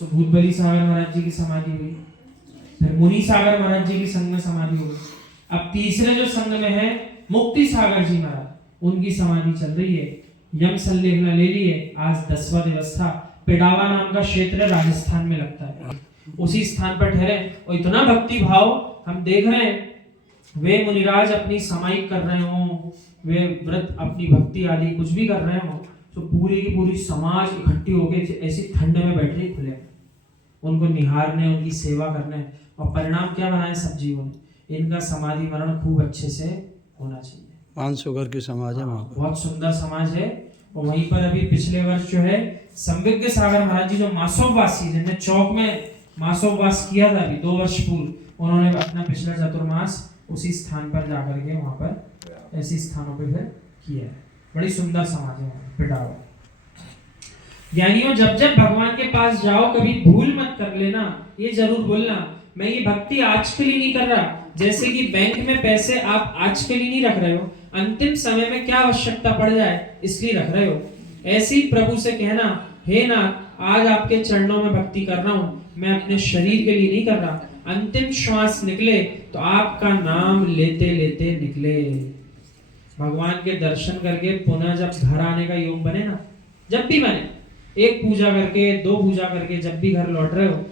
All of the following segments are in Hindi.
सो भूतबली सागर महाराज जी की समाधि हुई, फिर मुनि सागर महाराज जी की संग में समाधि हो गई। अब तीसरे जो संग में है मुक्ति सागर जी महाराज, उनकी समाधि चल रही है। यम संलेखना ले लिए, आज 10वां दिवस था। पिडावा नाम का क्षेत्र राजस्थान में लगता है, उसी स्थान पर ठहरे और इतना भक्ति भाव हम देख रहे हैं। वे मुनिराज अपनी समाई कर रहे हो, वे व्रत अपनी भक्ति आदि कुछ भी कर रहे हो, तो पूरी की पूरी समाज इकट्ठी होकर ऐसी ठंड में बैठ रही खुले, उनको निहारने, उनकी सेवा करने। और परिणाम क्या बनाए सब जीवों ने, इनका समाधि मरण खूब अच्छे से होना चाहिए। 500 घर की समाज है वहाँ पर। बहुत सुंदर समाज है। और वहीं पर अभी पिछले वर्ष जो है संविज्ञ सागर महाराज जी जो मासोवासी, जिन्होंने चौक में मासोवास किया था अभी 2 वर्ष पूर्व, उन्होंने अपना पिछला चतुर्मास उसी स्थान पर जाकर के वहां पर ऐसी स्थानों पे फिर किया है। बड़ी सुंदर समाज है पिटावा। ज्ञानियों, जब जब भगवान के पास जाओ कभी भूल मत कर लेना, ये जरूर बोलना मैं ये भक्ति आज के लिए नहीं कर रहा। जैसे कि बैंक में पैसे आप आज के लिए नहीं रख रहे हो, अंतिम समय में क्या आवश्यकता पड़ जाए इसलिए रख रहे हो। ऐसे ही प्रभु से कहना, हे नाथ आज आपके चरणों में भक्ति कर रहा हूं, मैं अपने शरीर के लिए नहीं कर रहा। अंतिम श्वास निकले तो आपका नाम लेते लेते निकले। भगवान के दर्शन करके पुनः जब घर आने का योग बने ना, जब भी बने, एक पूजा करके 2 पूजा करके जब भी घर लौट रहे हो,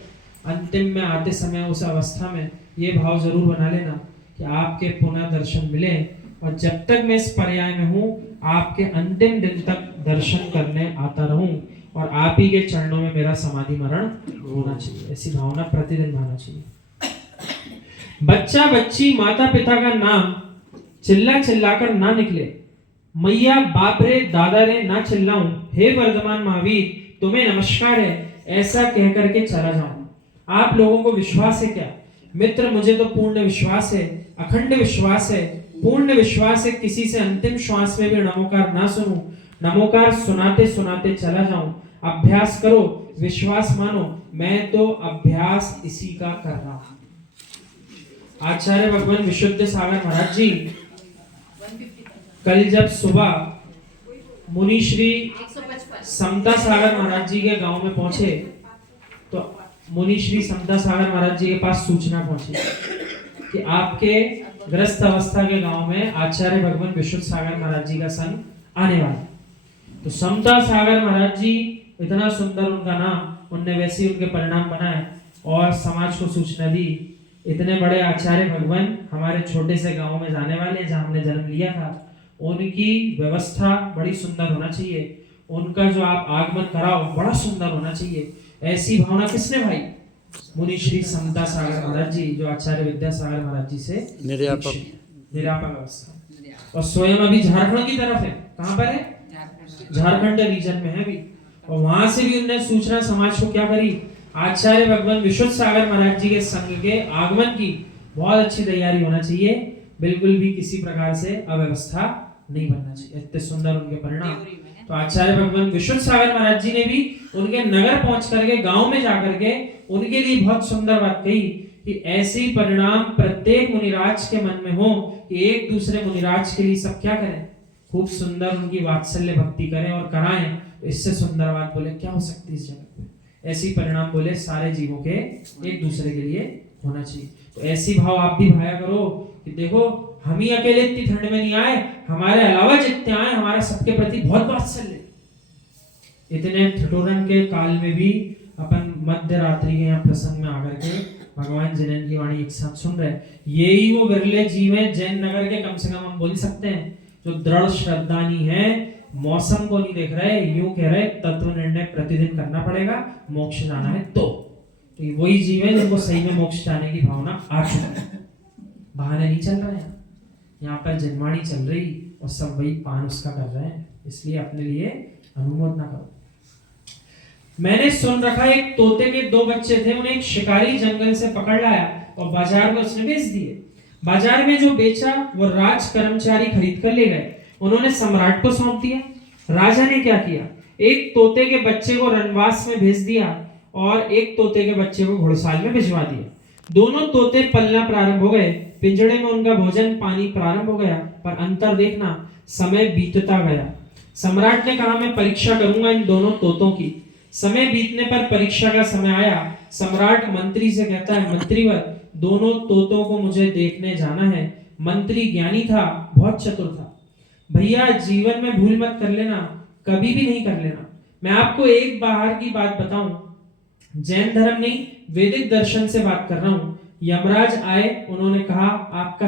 अंतिम में आते समय उस अवस्था में ये भाव जरूर बना लेना कि आपके पुनः दर्शन मिले। और जब तक मैं इस पर्याय में हूँ आपके अंतिम दिन तक दर्शन करने आता रहूं और आप ही के चरणों में मेरा समाधि मरण होना चाहिए। ऐसी भावना प्रतिदिन भाना चाहिए। बच्चा बच्ची माता पिता का नाम चिल्ला चिल्लाकर ना निकले, मैया बाप रे दादा रे ना चिल्लाऊं, हे वर्धमान महावीर तुम्हें नमस्कार है ऐसा कह करके चला जाऊं। आप लोगों को विश्वास है क्या? मित्र मुझे तो पूर्ण विश्वास है, अखंड विश्वास है, पूर्ण विश्वास है। किसी से अंतिम श्वास में भी नमोकार ना सुनूं, नमोकार सुनाते सुनाते चला जाऊं। अभ्यास करो, विश्वास मानो, मैं तो अभ्यास इसी का कर रहा हूं। आचार्य भगवान विशुद्ध सागर महाराज जी कल जब सुबह मुनि श्री समता सागर महाराज जी के गांव में पहुंचे तो मुनि श्री समता सागर महाराज जी के पास सूचना पहुंची कि आपके ग्रस्त अवस्था के गांव में आचार्य भगवान विशुद्ध सागर महाराज जी का संग आने वाला। तो समता सागर महाराज जी, इतना सुंदर उनका नाम, उनने वैसे ही उनके परिणाम बनाए और समाज को सूचना दी। इतने बड़े आचार्य भगवान हमारे छोटे से गांव में जाने वाले जहां हमने जन्म लिया था, उनकी व्यवस्था बड़ी सुंदर होना चाहिए, उनका जो आप आगमन कराओ बड़ा सुंदर होना चाहिए। ऐसी भावना किसने भाई? मुनि श्री समता सागर महाराज जी जो आचार्य विद्यासागर महाराज जी से निरापक अवस्था। और स्वयं अभी झारखंड की तरफ है। कहां पर है? झारखंड रीजन में है अभी। और वहां से भी उन्होंने सूचना समाज को क्या करी, आचार्य भगवान विशुद्ध सागर महाराज जी के संग के आगमन की बहुत अच्छी तैयारी होना चाहिए, बिल्कुल भी किसी प्रकार से अव्यवस्था नहीं बनना चाहिए। इतने सुंदर उनके परिणाम। तो आचार्य भगवान विशुद्ध सागर महाराज जी ने भी उनके नगर पहुंच करके गांव में जाकर के उनके लिए बहुत सुंदर बात कही कि ऐसे ही परिणाम प्रत्येक मुनिराज के मन में हो कि एक दूसरे मुनिराज के लिए सब क्या करें, खूब सुंदर उनकी वात्सल्य भक्ति करें और कराएं। इससे सुंदर बात बोले क्या हो सकती है इस जगत में। ऐसी परिणाम बोले सारे जीवों के एक दूसरे के लिए होना चाहिए। तो ऐसी भाव आप भी भाया करो कि देखो हम ही अकेले इतनी ठंड में नहीं आए, हमारे अलावा जितने आए हमारा सबके प्रति बहुत वात्सल्य। इतने ठिठुरन के काल में भी अपन मध्य रात्रि के यहाँ प्रसंग में आकर के भगवान जिनेन की वाणी एक साथ सुन रहे। यही वो विरले जीव है जैन नगर के, कम से कम हम बोल सकते हैं, जो दृढ़ श्रद्धानी है, मौसम को नहीं देख रहे, यूं कह रहे तत्व निर्णय प्रतिदिन करना पड़ेगा, मोक्ष जाना है तो वही जीव है जिनको सही में मोक्ष जाने की भावना आ चुकी है। बहाने नहीं चल रहे हैं, यहाँ पर जनवाणी चल रही और सब वही पान उसका कर रहे हैं, इसलिए अपने लिए अनुमोदना करो। मैंने सुन रखा एक तोते के 2 बच्चे थे, उन्हें एक शिकारी जंगल से पकड़ लाया और बाजार में उसने बेच दिए। बाजार में जो बेचा वो राज कर्मचारी खरीद कर ले गए, उन्होंने सम्राट को सौंप दिया। राजा ने क्या किया, एक तोते के बच्चे को रनवास में भेज दिया और एक तोते के बच्चे को घुड़साल में भिजवा दिया। दोनों तोते पलना प्रारंभ हो गए, पिंजड़े में उनका भोजन पानी प्रारंभ हो गया, पर अंतर देखना समय बीतता गया। सम्राट ने कहा मैं परीक्षा करूंगा इन दोनों तोतों की। समय बीतने पर परीक्षा का समय आया। सम्राट मंत्री से कहता है, मंत्रीवर, दोनों तोतों को मुझे देखने जाना है। मंत्री ज्ञानी था, बहुत चतुर था। भैया जीवन में भूल मत कर लेना, कभी भी नहीं कर लेना। मैं आपको एक बाहर की बात बताऊं, जैन धर्म नहीं वैदिक दर्शन से बात कर रहा हूं। यमराज आए, उन्होंने कहा आपका